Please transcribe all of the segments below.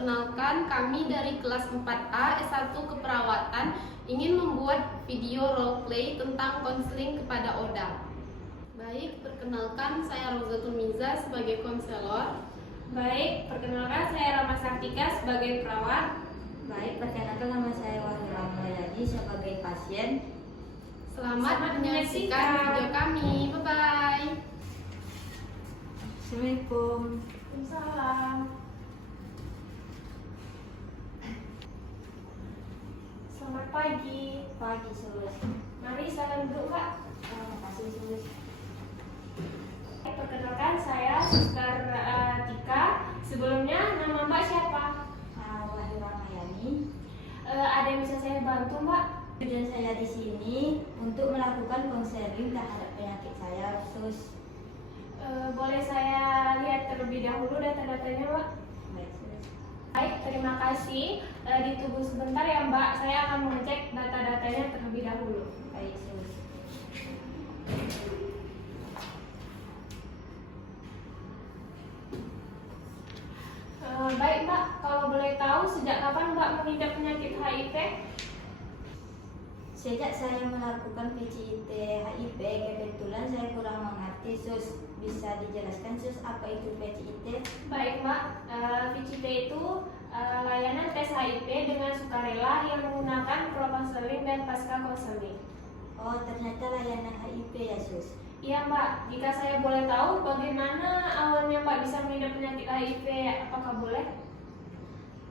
perkenalkan kami dari kelas 4A S1 Keperawatan ingin membuat video roleplay tentang konseling kepada Oda. Baik, perkenalkan saya Rozatul Miza sebagai konselor. Baik, perkenalkan saya Rama Sartika sebagai perawat. Baik, perkenalkan nama saya Wahyu Ramayadi sebagai pasien. Selamat menyaksikan video kami. Bye-bye. Assalamualaikum. Waalaikumsalam. Selamat pagi. Pagi, Sus. Mari salam duduk, Kak. Makasih, Sus. Perkenalkan saya Suster Tika. Sebelumnya nama Mbak siapa? Wahyu Ramayadi. Ada yang bisa saya bantu, Mbak? Tujuan saya di sini untuk melakukan konseling terhadap penyakit saya, Sus. Boleh saya lihat terlebih dahulu data-datanya, Mbak? Baik, Sus. Baik, terima kasih. Ditunggu sebentar ya, Mbak. Saya akan mengecek data-datanya terlebih dahulu. Baik, Sus. Baik, Mbak. Kalau boleh tahu sejak kapan Mbak mengidap penyakit HIV? Sejak saya melakukan PCT HIV, kebetulan saya kurang mengerti, Sus. Bisa dijelaskan, Sus, apa itu PCT? Baik, Mbak. PCT itu layanan tes HIV dengan sukarela yang menggunakan pro-konseling dan pasca konseling. Oh, ternyata layanan HIV ya, Sus. Iya, Mbak. Jika saya boleh tahu bagaimana awalnya Mbak bisa mengidap penyakit HIV, apakah boleh?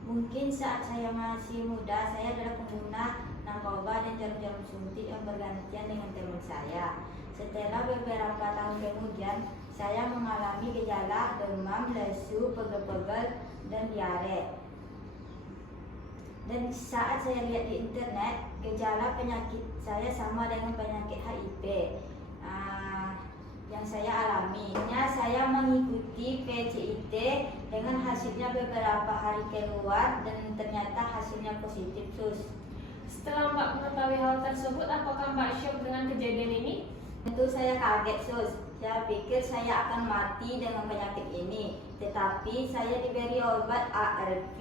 Mungkin saat saya masih muda, saya adalah pengguna narkoba dan jarum-jarum suntik yang bergantian dengan teman saya. Setelah beberapa tahun kemudian, saya mengalami gejala demam, lesu, pegel-pegel, dan diare. Dan saat saya lihat di internet, gejala penyakit saya sama dengan penyakit HIV yang saya alami. Saya mengikuti PCT dengan hasilnya beberapa hari keluar dan ternyata hasilnya positif, Sus. Setelah Mbak mengetahui hal tersebut, apakah Mbak shock dengan kejadian ini? Tentu saya kaget, Sus. Saya pikir saya akan mati dengan penyakit ini. Tetapi saya diberi obat ARV.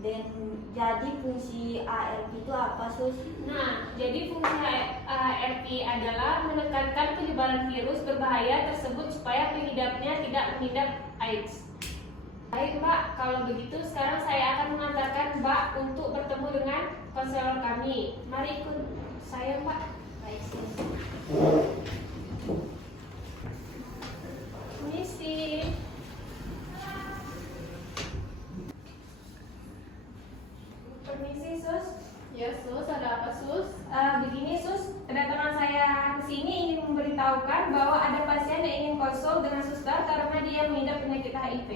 Dan jadi fungsi ARV itu apa, Sus? Nah, jadi fungsi ARV adalah menekankan penyebaran virus berbahaya tersebut supaya pengidapnya tidak mengidap AIDS. Baik, Mbak, kalau begitu sekarang saya akan mengantarkan Mbak untuk bertemu dengan konselor kami. Mari ikut saya, Mbak. Baik, Sus. Misi. Permisi, Sus. Ya, Sus, ada apa, Sus? Begini, Sus, kedatangan saya ke sini ingin memberitahukan bahwa ada pasien yang ingin konsul dengan suster karena dia mengidap penyakit HIV.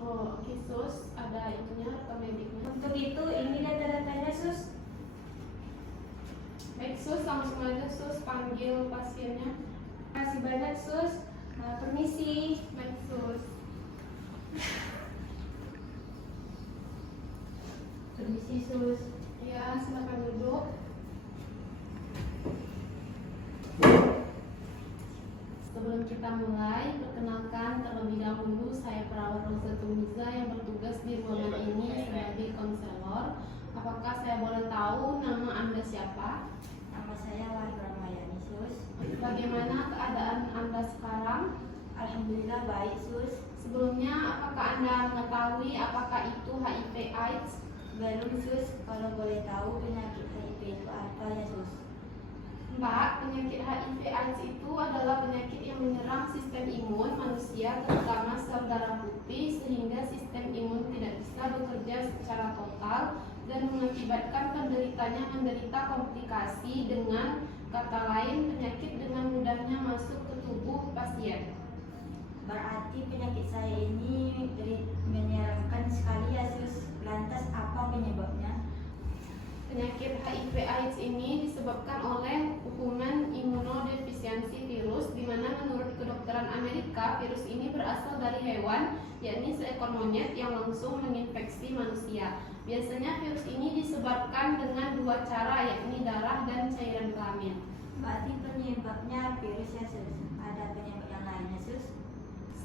Oh, oke, Sus. Ada itunya atau mediknya? Untuk itu, ini data-datanya, Sus. Baik, Sus, langsung aja, Sus, panggil pasiennya. Terima kasih banyak, Sus. Permisi. Baik, Sus. Permisi, Sus. Ya, silakan duduk. Sebelum kita mulai, perkenalkan terlebih dahulu saya perawat Rozatul Miza yang bertugas di ruangan ini sebagai konselor. Apakah saya boleh tahu nama Anda siapa? Nama saya Wahyu Ramayadi, Sus. Bagaimana keadaan Anda sekarang? Alhamdulillah baik, Sus. Sebelumnya, apakah Anda mengetahui apakah itu HIV AIDS? Belum, Sus. Kalau boleh tahu penyakit HIV itu apa ya, Sus? Mbak, penyakit HIV AIDS itu adalah penyakit yang menyerang sistem imun manusia, terutama sel darah putih, sehingga sistem imun tidak bisa bekerja secara total dan mengakibatkan penderitanya menderita komplikasi. Dengan kata lain, penyakit dengan mudahnya masuk ke tubuh pasien. Berarti penyakit saya ini menyeramkan sekali ya, Sus. Lantas apa penyebabnya? Penyakit HIV AIDS ini disebabkan oleh hukuman imunodefisiensi virus, di mana menurut kedokteran Amerika, virus ini berasal dari hewan, yakni seekor monyet yang langsung menginfeksi manusia. Biasanya virus ini disebabkan dengan dua cara, yakni darah dan cairan kelamin. Berarti penyebabnya virus ya, Sus. Ada penyebab yang lainnya, Sus?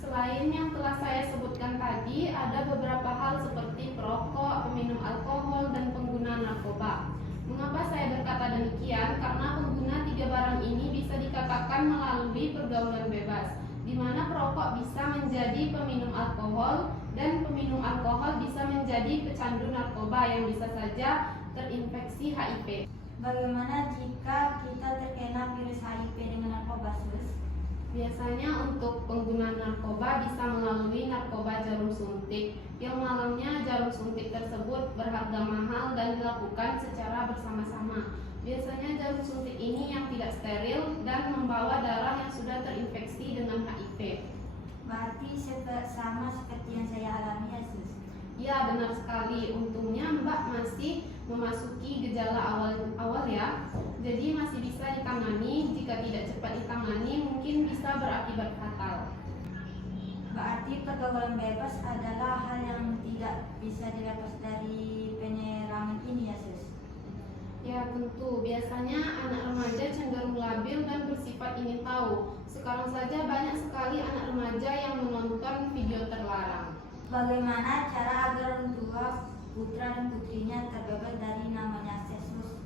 Selain yang telah saya sebutkan tadi ada beberapa hal seperti perokok, peminum alkohol, dan pengguna narkoba. Mengapa saya berkata demikian? Karena pengguna tiga barang ini bisa dikatakan melalui pergaulan bebas, di mana perokok bisa menjadi peminum alkohol dan peminum alkohol bisa menjadi pecandu narkoba yang bisa saja terinfeksi HIV. Bagaimana jika kita terkena virus HIV dengan narkoba, Sus? Biasanya untuk pengguna narkoba bisa melalui narkoba jarum suntik, yang malamnya jarum suntik tersebut berharga mahal dan dilakukan secara bersama-sama. Biasanya jarum suntik ini yang tidak steril dan membawa darah yang sudah terinfeksi dengan HIV. Berarti sama seperti yang saya alami, ya, Sus? Ya, benar sekali. Untungnya Mbak masih memasuki gejala awal ya. Jadi masih bisa ditangani. Jika tidak cepat ditangani, mungkin bisa berakibat fatal. Berarti pergaulan bebas adalah hal yang tidak bisa dilepas dari penyerangan ini, ya, Sus? Ya, tentu. Biasanya anak remaja cenderung labil dan bersifat ingin tahu. Sekarang saja banyak sekali anak remaja yang menonton video terlarang. Bagaimana cara agar orang tua, putra dan putrinya terbebas dari namanya seks, Sus?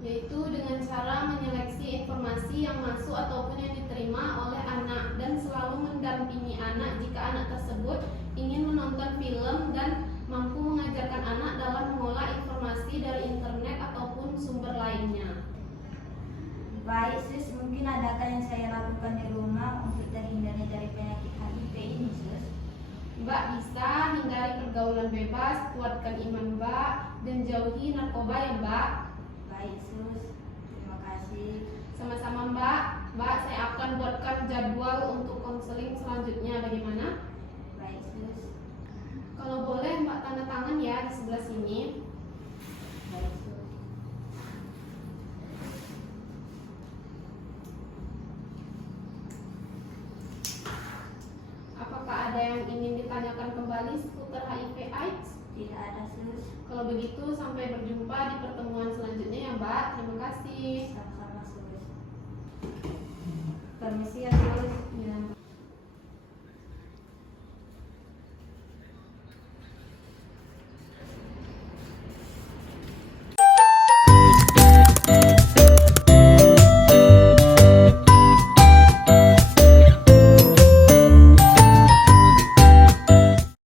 Yaitu dengan cara menyeleksi informasi yang masuk ataupun yang diterima oleh anak dan selalu mendampingi anak jika anak tersebut ingin menonton film dan mampu mengajarkan anak dalam mengolah informasi dari internet ataupun sumber lainnya. Baik, Sus, mungkin adakah yang saya lakukan di rumah untuk terhindar dari penyakit HIV ini, Sus? Mbak bisa hindari pergaulan bebas, kuatkan iman Mbak, dan jauhi narkoba ya Mbak. Baik, Sus. Terima kasih. Sama-sama Mbak. Mbak, saya akan buatkan jadwal untuk konseling selanjutnya. Bagaimana? Baik, Sus. Kalau boleh Mbak tanda tangan ya di sebelah sini. Baik, Sus. Apakah ada yang ingin ditanyakan kembali seputar HIV/AIDS? Tidak ada, Sus. Kalau begitu sampai berjumpa di pertemuan selanjutnya ya Mbak. Terima kasih. Sama-sama, Sus. Permisi ya, Sus.